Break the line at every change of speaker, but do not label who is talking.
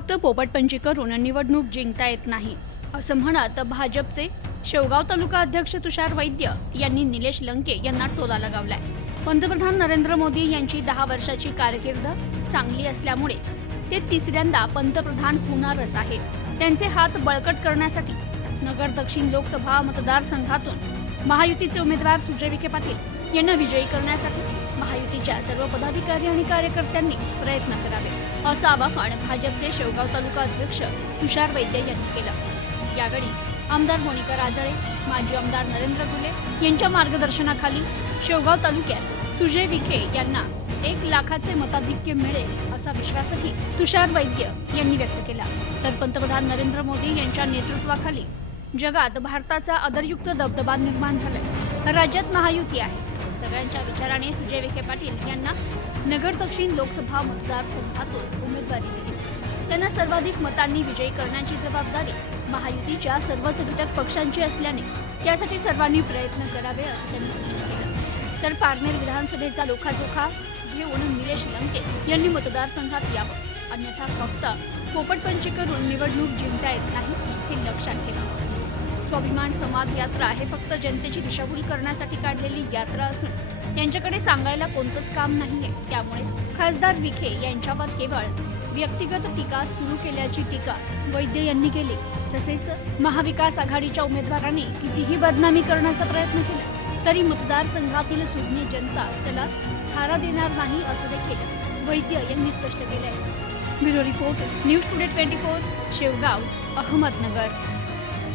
फक्त पोपटपंची करून निवडणूक जिंकता येत नाही असं म्हणत भाजपचे शेवगाव तालुका अध्यक्ष तुषार वैद्य यांनी निलेश लंके यांना टोला लगावलाय. पंतप्रधान नरेंद्र मोदी यांची दहा वर्षाची कारकीर्द चांगली असल्यामुळे ते तिसऱ्यांदा पंतप्रधान होणारच आहेत त्यांचे हात बळकट करण्यासाठी नगर दक्षिण लोकसभा मतदारसंघातून महायुतीचे उमेदवार सुजय विखे पाटील यांना विजयी करण्यासाठी महायुतीच्या सर्व पदाधिकारी आणि कार्यकर्त्यांनी प्रयत्न करावे असं आवाहन भाजपचे शेवगाव तालुका अध्यक्ष तुषार वैद्य यांनी केलं. यावेळी आमदार मोनिका राजळे माजी आमदार नरेंद्र गुले यांच्या मार्गदर्शनाखाली शेवगाव तालुक्यात सुजय विखे यांना एक लाखाचे मताधिक्य मिळेल असा विश्वासही तुषार वैद्य यांनी व्यक्त केला. तर पंतप्रधान नरेंद्र मोदी यांच्या नेतृत्वाखाली जगात भारताचा आदरयुक्त दबदबा निर्माण झालाय. राज्यात महायुती आहे. सगळ्यांच्या विचाराने सुजय विखे पाटील यांना नगर दक्षिण लोकसभा मतदारसंघातून उमेदवारी दिली. त्यांना सर्वाधिक मतांनी विजयी करण्याची जबाबदारी महायुतीच्या सर्वच घटक पक्षांची असल्याने त्यासाठी सर्वांनी प्रयत्न करावे असं त्यांनी सूचित केलं तर पारनेर विधानसभेचा लोखाजोखा घेऊन निलेश लंके यांनी मतदारसंघात यावं. अन्यथा फक्त पोपटपंची करून निवडणूक जिंकता येत नाही हे लक्षात ठेवा. स्वाभिमान संवाद यात्रा हे फक्त जनतेची दिशाभूल करण्यासाठी काढलेली यात्रा असून यांच्याकडे सांगायला कोणतंच काम नाहीये. त्यामुळे खासदार विखे यांच्यावर केवळ व्यक्तिगत टीका सुरू केल्याची टीका वैद्य यांनी केली. तसेच महाविकास आघाडीच्या उमेदवारांनी कितीही बदनामी करण्याचा प्रयत्न केला तरी मतदारसंघातील सुज्ञ जनता त्याला थारा देणार नाही असं देखील वैद्य यांनी स्पष्ट केलं आहे bureau report news today twenty four Shevgaon Ahmednagar.